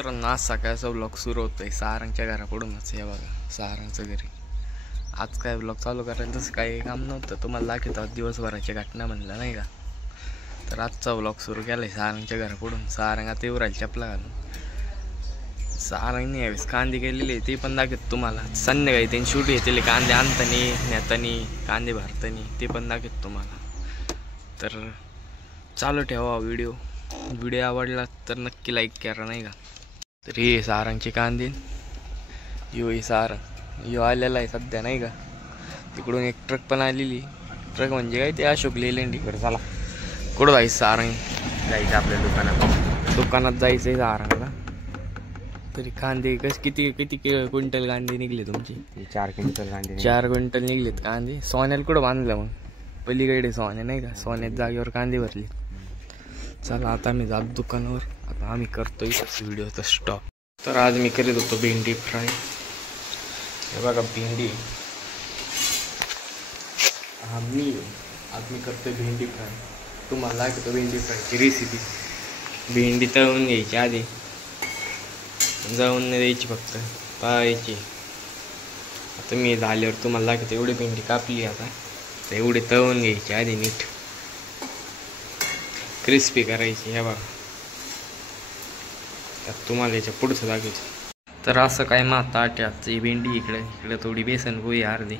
मित्रांनो, आज सकाळचा व्लॉग सुरू होतोय सारंगच्या घराकडूनच. हे बघा सारंगचं घरी. आज काय व्लॉग चालू करायला तसं काही काम नव्हतं, तुम्हाला दाखवतो दिवसभराची घटना म्हणलं नाही का. तर आजचा व्लॉग सुरू केला आहे सारंगच्या घराकडून. सारंग आता येऊ राहील चपला घालून. सारंगने यावेळेस कांदे केलेले ते पण दाखवतो तुम्हाला. संध्याकाळी त्यांनी शूट घेतलेले कांदे आणतानी नेतानी कांदे भरतानी ते पण दाखवतो तुम्हाला. तर चालू ठेवा व्हिडिओ आवडला तर नक्की लाईक करा नाही का. तर हे सारंगचे कांदे, यो सारंग यो आलेला आहे सध्या नाही का. तिकडून एक ट्रक पण आलेली. ट्रक म्हणजे काय ते अशोक लेलंड. इकडे चला कुठं जायचं सारंग, जायचं आपल्या दुकानात जायचं आहे सारंगला. तरी कांदे किती किती क्विंटल कांदे निघले तुमचे? 4 क्विंटल कांदे. 4 क्विंटल निघलेत कांदे. सोन्याला कुठं बांधलं मग? पलीकडे सोन्या नाही का, सोन्यात जागेवर कांदे भरले. चला आता आम्ही जातो दुकानावर. आता आम्ही करतोय व्हिडिओचा स्टॉप. तर आज मी करीत होतो भेंडी फ्राय. हे बघा भेंडी. आज मी करतोय भेंडी फ्राय. तुम्हाला दाखवतो भेंडी फ्रायची रेसिपी. भेंडी तळून घ्यायची आधी, जळून नाही द्यायची, फक्त तळायची. आता मी झाल्यावर तुम्हाला दाखवतो. एवढी भेंडी कापली आता, तर एवढी तळून घ्यायची आधी, नीट क्रिस्पी करायची. हे बघा त्यात तुम्हाला याच्या पुढचं दाखवायचं. तर असं काय माता आट्याची भेंडी. इकडे थोडी बेसन पोळी अर्धी.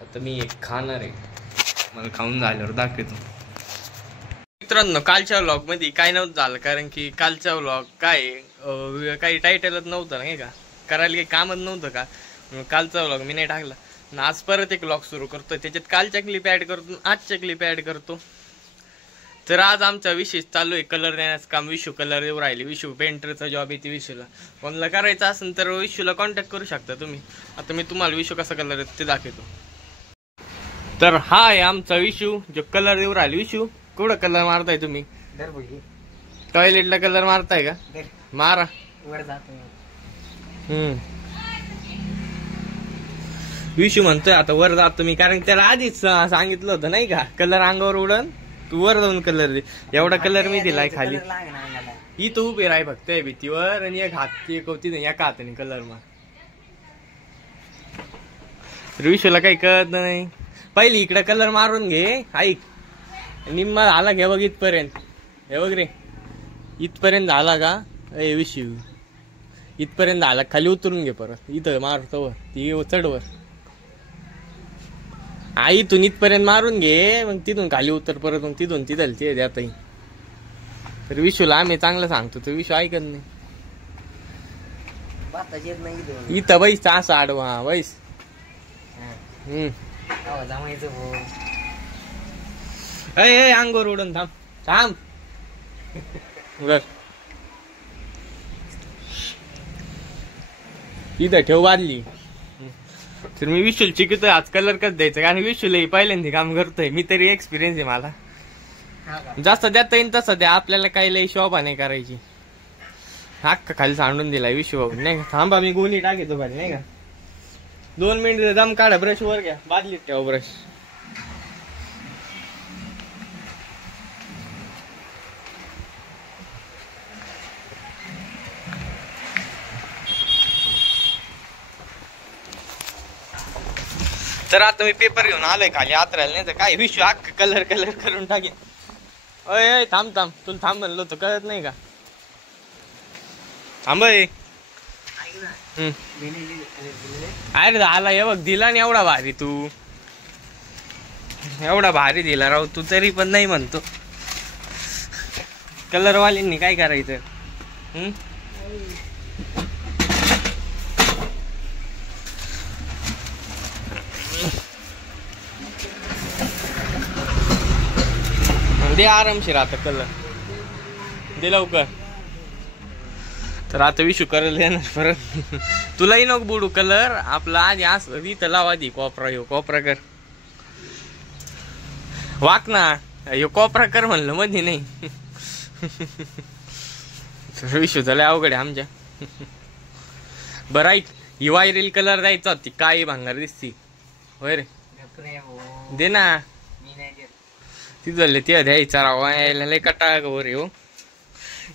आता मी एक खाणार आहे, मला खाऊन झाल्यावर दाखवतो. मित्रांनो, कालच्या व्लॉग मध्ये काय नव्हतं झालं, कारण की कालच्या व्लॉग काही टायटलच नव्हतं नाही का, करायला काही कामच नव्हतं का. कालचा व्लॉग मी नाही टाकला. आज परत एक व्लॉग सुरू करतोय. त्याच्यात कालच्या क्लिप ऍड करतो, आजच्या क्लिप ऍड करतो. तर आज आमचा विशेष चालू आहे कलर देण्याचं काम. विशू कलर देऊ राहिले. विशू पेंटरचा जॉब येते विशूला. कोणाला करायचं असेल तर विशूला कॉन्टॅक्ट करू शकता तुम्ही. आता मी तुम्हाला विशू कसा कलर देतो ते दाखवतो. तर हा आहे आमचा विशू जो कलर देऊ राहिले. विशू कुठं कलर मारताय तुम्ही? टॉयलेटला कलर मारताय का? मारा. विशू म्हणतोय आता वर जातो मी, कारण त्याला आधीच सांगितलं होतं नाही का, कलर अंगावर उडन तू वर जाऊन कलर दे. एवढा कलर मी दिलाय खाली. इथं उभे राय फक्त भीतीवर, आणि एक हात एका हाताने कलर मार. विशूला काही कळत नाही. पहिली इकडे कलर मारून घे. ऐक, निम्मा झाला घे बघ इथपर्यंत. हे बघ रे, इथपर्यंत झाला का? ए विशू, इथपर्यंत झाला, खाली उतरून घे परत. इथं मारतो ती चढवर. इथून इथपर्यंत मारून घे, मग तिथून खाली उतर परत, मग तिथून तिथं ते द्याताही. तर विशूला आम्ही चांगलं सांगतो, तर विशू ऐकत नाही. इथं बैस असं आडवा बैस. अय अंगोर उडून थांब थांब. इथं ठेव बादली. तर मी विशूल शिकतोय आज कलर कसं द्यायचं, कारण विशूला पहिल्यांदा काम करतोय मी, तरी एक्सपिरियन्स आहे मला. जास्त देता येईल तसं द्या, आपल्याला काही लई शोभा नाही करायची. हक्क खाली सांडून दिलाय विशू भाऊ नाही का. थांबा मी गोणी टाकेतो खाली नाही का. 2 मिनिट दम काढा. ब्रश वर घ्या, बादलीत ठेवा ब्रश. तर आता मी पेपर घेऊन आलोय खाली आतरायला, नाही तर काय विशू अख्खा कलर करून टाकेन. अय थांब तुला थांब म्हणलं होतं, कळत नाही का? थांब. अरे आला हे बघ, दिला ना एवढा भारी. तू एवढा भारी दिला राव तू, तरी पण नाही म्हणतो. कलरवाल्यांनी काय करायचं? दे आरामशीर आता कलर दे लवकर. तर आता विशू कलर येणार परत. तुलाही नको बुडू कलर आपला. आधी असं इथं लावा, आधी कोपरा. ह्यो कोपरा कर, वाक ना. ह्यो कोपरा कर म्हणलं मध्ये नाही. विशू झालं अवघड आहे आमच्या. बरं ऐक, ही वायरल कलर द्यायचा होती, काय भांगार दिसती होय रे. दे ना. तिथले ते द्यायचा राव, यायला लय कटाळ वर येऊ.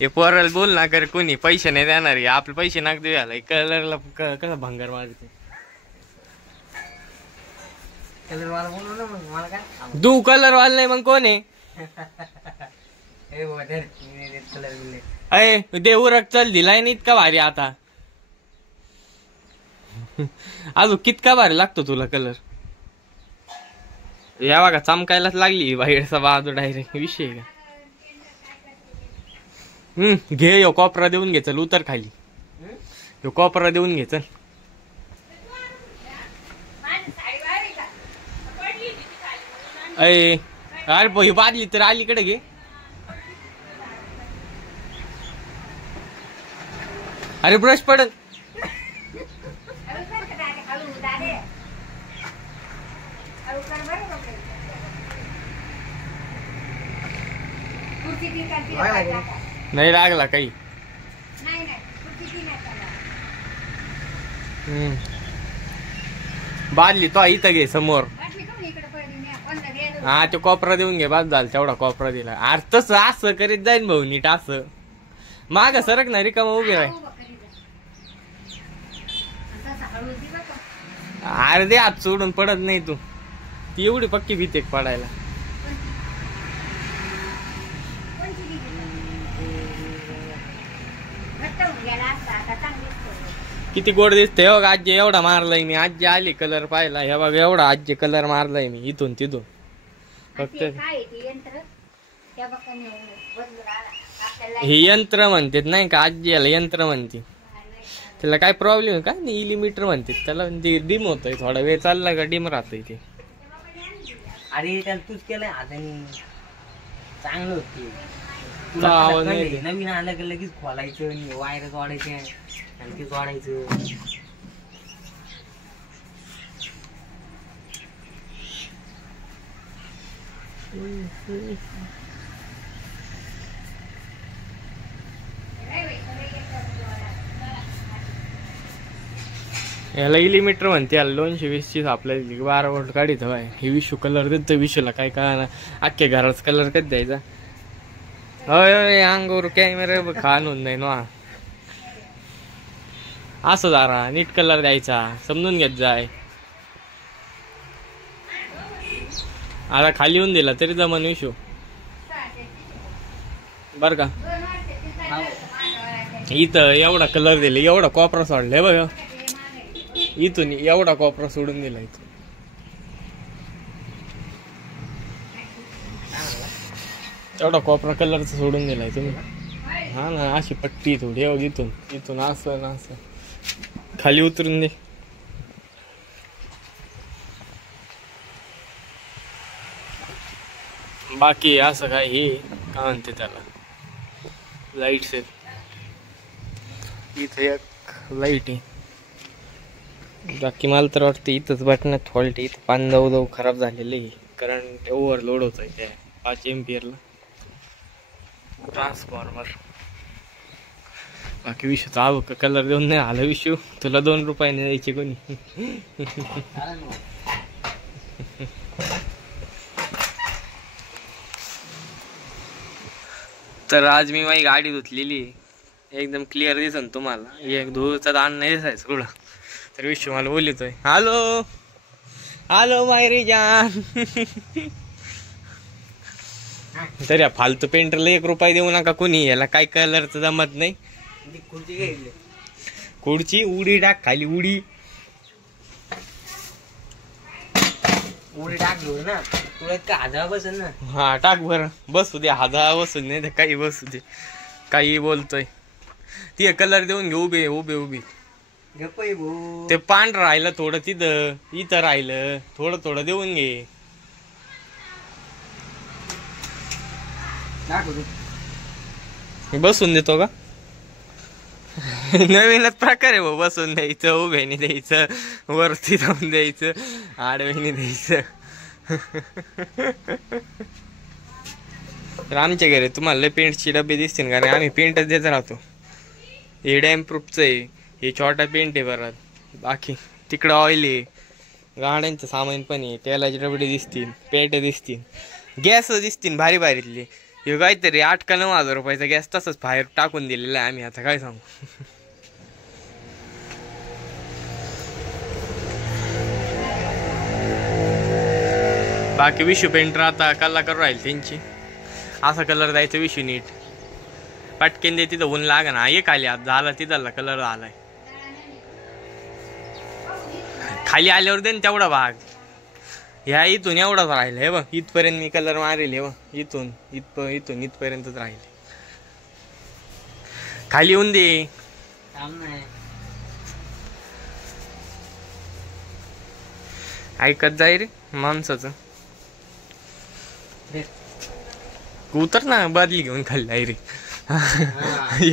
हे पोराला बोल ना कर कोणी पैसे नाही देणार आहे आपले पैसे नाक देऊ याला कलरला कसा भंगार मारते कलर वाला बोलू ना मग मला काय तू कलर वाला नाही मग कोण आहे कलर बिलर अय दे उरक चल दिलाय नाही इतका भारी आता अजून कितका भारी लागतो तुला कलर या बघा चमकायलाच लागली बाहेरचा बाजू डायरेक्ट विषय का घे यो कॉपरा देऊन घे चल उतर खाली यो कॉपरा देऊन घे चल अय अरे ही बादली तर अलीकडे घे अरे ब्रश पडल नाही लागला काही बादली तो इथं घे समोर हा तो कॉपरा देऊन घे बाद झालं तेवढा कॉपरा दिला अरे तसं असं करीत जाईन भाऊ नीट असं माग सरक नाही रिकामा उभी राह अरे दे हात सोडून पडत नाही तू ती एवढी पक्की भीती पडायला किती गोड दिसते बघ आजी एवढा मारलाय मी आजी आली कलर पाहिला हे बघ एवढा आजी कलर मारलाय मी इथून तिथून फक्त हे यंत्र म्हणतात नाही का आजी याला यंत्र म्हणते त्याला काय प्रॉब्लेम काय नाही इलिमीटर म्हणतात त्याला डिम होतय थोडा वेळ चालला का डिम राहतय ते अरे त्याला तूच केलंय हाताने चांगलं होते नवीन आलं की लगेच खोलायचं वायर जोडायचे आणि ते जोडायचं याला इलिमीटर म्हणते याला 220 आपल्याला 12 वोल्ट काढीत हवाय हे विशू कलर देत विशूला काय कळणार अख्ख्या घराचा कलर कधी द्यायचा होय अंगावर कॅमेरा खाणून नाही ना असं जरा नीट कलर द्यायचा समजून घेत जाय आता खाली येऊन दिला तरी जमन विशू बर का इथं एवढा कलर दिला एवढा कॉपरा सोडलाय बघ इथून एवढा कॉपरा सोडून दिला इथून एवढा कॉपरा कलरचा सोडून दिलाय तुम्ही हा ना अशी पट्टी थोडी इथून इथून असं ना असं खाली उतरून दे बाकी असं काय हे काय म्हणते त्याला लाईट्स आहेत इथं एक लाईट आहे बाकी मला तर वाटतं इथंच बटनात फॉल्ट इथं पान जाऊ जाऊ खराब झालेलं आहे करंट ओव्हरलोड होत आहे त्या 5 एम्पियरला ट्रान्सफॉर्मर बाकी विषय आव कलर देऊन नाही आला विषू तुला 2 रुपयाने द्यायचे कोणी तर आज मी माझी गाडी धुतलेली एकदम क्लिअर दिसन तुम्हाला एक धुळचा दाण नाही दिसायचं कुठं तर विषू मला बोलतोय हॅलो हॅलो मायरी जान तर या फालतू पेंटरला 1 रुपया देऊ नका कोणी याला काय कलरचं जमत नाही खुर्ची उडी टाक खाली उडी टाक घेऊ ना तुला का हादरा बसेल ना हा टाक बर बसू दे हादरा बसू नाही तर काही बसू दे काही बोलतोय ती कलर देऊन घे उभे उभे उभी ते पांढरं राहिलं थोडं तिथं इथं राहिलं थोडं थोडं देऊन घे बसून देतो का नवीनच प्रकार आहे भाऊ बसून द्यायचं उभ्याने द्यायचं वरती जाऊन द्यायचं आडव्याने द्यायचं तर आमच्या घरी तुम्हाला पेंटची डबे दिसतील कारण आम्ही पेंटच देत राहतो हे डॅम प्रूफचं आहे हे छोटा पेंट आहे परत बाकी तिकडं ऑइल आहे गाड्यांचं सामान पण आहे तेलाचे डबडे दिसतील पेट दिसतील गॅस दिसतील भारी भारीतले हे काहीतरी 8 का 9 हजार रुपयाचा गॅस तसंच बाहेर टाकून दिलेला आहे आम्ही. आता काय सांगू. बाकी विशू पेंटर आता कलर करून राहील त्यांची. असा कलर द्यायचा विशू नीट पटकेन दे. तिथं ऊन लाग ना ये खाली आज झाला तिथला कलर आलाय. खाली आल्यावर दे तेवढा भाग. ह्या इथून एवढाच राहिला हे बघ. इथपर्यंत मी कलर मारेल हे बघ. इथून इथून इथपर्यंतच राहील. खाली येऊन दे. ऐकत जाय रे माणसाचं. उतर ना बादली घेऊन खाली आहे रे.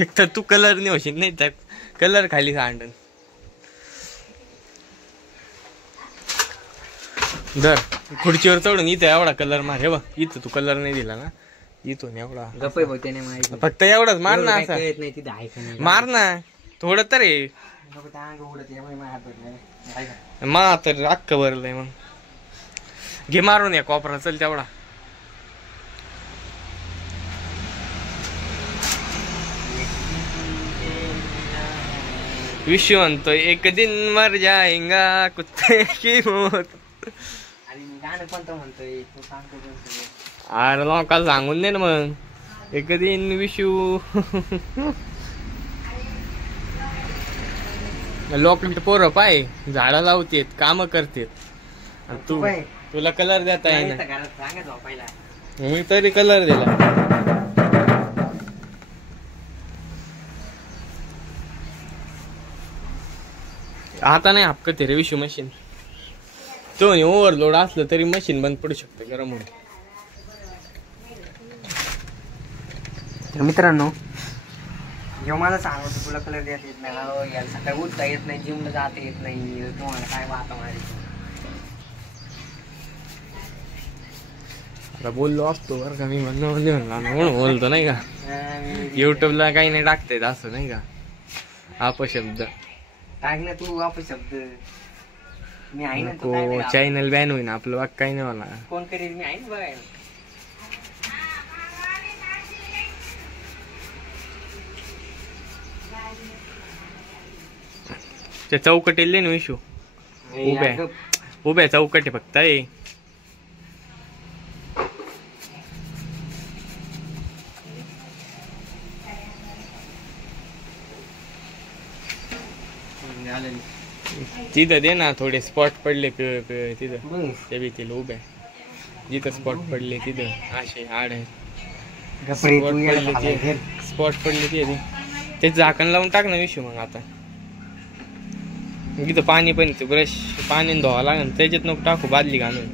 एक तर तू कलर नाही होशील नाही तर कलर खाली सांडन. दर खुर्चीवर चढून इथं एवढा कलर मार हे बघ. इथं तू कलर नाही दिला ना इथून एवढा फक्त एवढाच मार ना. असं मार ना थोडं तर आहे. मा तर अख्ख भरलंय. मग घे मारून या कोपरा चल तेवढा. विश्व म्हणतो एक दिन मर जाएगा कुत्ते की मौत. अरे लोकांना सांगून दे ना मग. एक दिन विशू. लोक पोरं पाय झाडं लावतेत काम करतेत. तुला कलर देता येईना. मी तरी कलर दिला. आता नाही हपकत रे विशू मशीन. तो ओव्हरलोड असलं तरी मशीन बंद पडू शकते गरम होऊन. तर मित्रांनो जेव्हा मला सांगतो तुला कलर देता येत नाही याला सकाळी उठता येत नाही जिमला जाता येत नाही तुम्हाला काय वाता मारायची. आता बोललो असतो बरं का मी म्हणून बोलतो नाही का. युट्यूबला काही नाही टाकता येत असं नाही का. अपशब्द टाक ना तू अपशब्द. मी आहे ना. चॅनल बॅन होईन आपलं वाक काही नाही मला. कोण करेल मी आहे ना बघायला. त्या चौकटीले ना विशू उभ्या चौकटी फक्त आहे. तिथं दे ना थोडे स्पॉट पडले तिथं ते बी तिला उभ्या. जिथं स्पॉट पडले तिथं असे आड स्पॉट पडले ते झाकण लावून टाक ना विशू. मग आता इथं पाणी पण ब्रश पाण्याने धुवा लागेल त्याच्यात नको टाकू बादली घालून.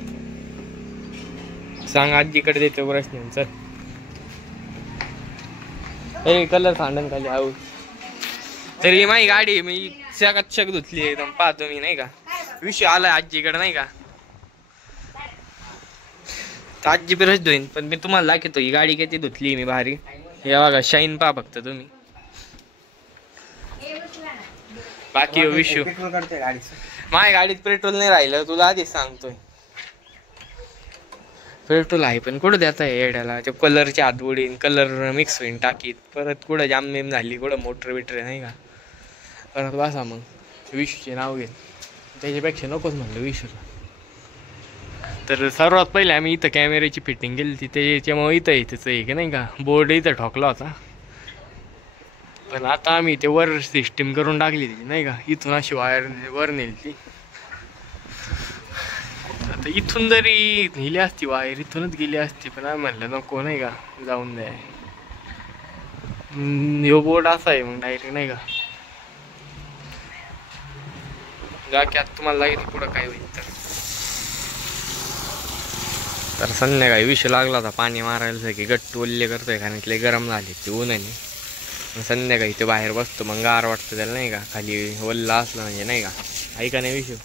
सांग आजीकडे देतो ब्रश नेऊन. चल ए कलर सांडन खाली हाऊ. तरी माझी गाडी मी चक धुतली एकदम पाहतो मी नाही का. विषय आलाय आजीकडे नाही का. आजी ब्रश धुईन पण मी तुम्हाला दाखवतो ही गाडी किती धुतली मी भारी. हे बघा शाईन पहा फक्त तुम्ही. बाकी विशू माझ्या गाडीत पेट्रोल नाही राहिलं तुला आधीच सांगतोय. पेट्रोल आहे पण कुठं देता येड्याला. ते कलरची हात उडीन कलर मिक्स होईन टाकीत परत कुठं जाम मेम झाली कुठं मोटर बिटर नाही का. परत बसा मग विशूचे नाव घेईन. त्याच्यापेक्षा नकोच म्हणलं विशूला. तर सर्वात पहिले आम्ही इथं कॅमेऱ्याची फिटिंग केली ती त्याच्यामुळे इथं त्याचं आहे की नाही का बोर्ड इथं ठोकला होता. पण आता आम्ही ते वर सिस्टीम करून टाकली ती नाही का. इथून अशी वायर वर नेली ती. आता इथून जरी नेली असती वायर इथूनच गेली असती पण आम्ही म्हणलं नको नाही का जाऊन द्या. ह्यो बोर्ड असा आहे मग डायरेक्ट नाही का. जा की आता तुम्हाला लागेल पुढं काय होईल तर संध्याकाळी विषय लागला होता पाणी मारायला की गट्टू ओल्ले करतोय कारण की गरम झाले ते उन्हाने. संध्याकाळी ते बाहेर बसतो मग गार वाटतं त्याला नाही का. खाली वल्ला असलं म्हणजे नाही का. ऐका नाही विषय.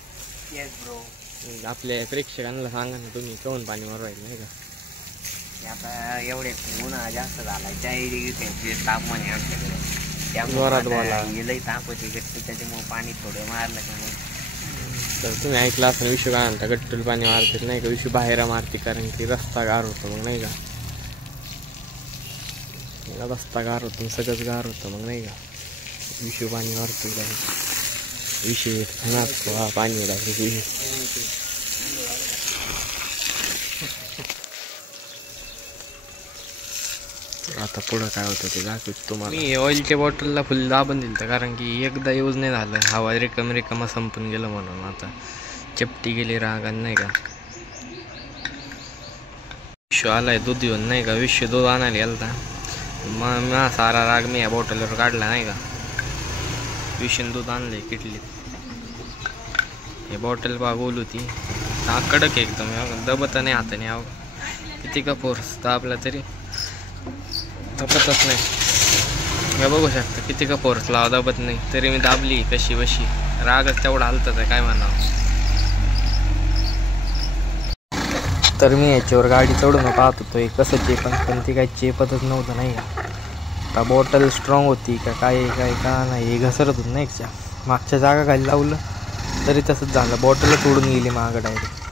आपल्या प्रेक्षकांना सांगा ना तुम्ही कोण पाणी मारवायला नाही का. आता एवढे उन्हाळा जास्त झाला तापमान आहे आमच्याकडे जोरात बोला. लई ताप होती गट्टू त्याच्यामुळे पाणी थोडं मारलं का मग. तर तुम्ही ऐकला असं विषय काय म्हणता गट्टूला पाणी मारते नाही का. विषय बाहेर मारते कारण की रस्ता गार होतो मग नाही का. रस्ता गार होतो सगळंच गार होतं मग नाही का विषय पाणी वाढतो विषय पाणी उडायचं आता पुढं काय होतं ते दाखवतो तुम्हाला. मी ऑइलच्या बॉटलला फुल दाबून दिलं तर कारण की एकदा यूज नाही झालं हवा रिकामा संपून गेलं म्हणून आता चपटी गेली रागान नाही का. विश्व आलाय दूध घेऊन नाही का विश्व दूध आणायला गेलता मग सारा राग मी या बॉटलवर काढला नाही का. विषण दूध आणलंय किटलीत हे बॉटल बागोल होती कडक एकदम दबत नाही हाताने आव किती का फोर्स दाबला तरी दबतच नाही. हे बघू शकता किती का फोर्स लावा दबत नाही तरी मी दाबली कशी बशी रागच तेवढा हलतच आहे काय म्हणावं. तर मी याच्यावर गाडी चढून पाहत होतो हे कसं चेपन पण ती काही चेपतच नव्हतं नाही का. बॉटल स्ट्रॉंग होती का काय काय का नाही हे घसरत होत नाही मागच्या जागा खाली लावलं तरी तसंच झालं बॉटलच उडून गेली मागं डायरेक्ट.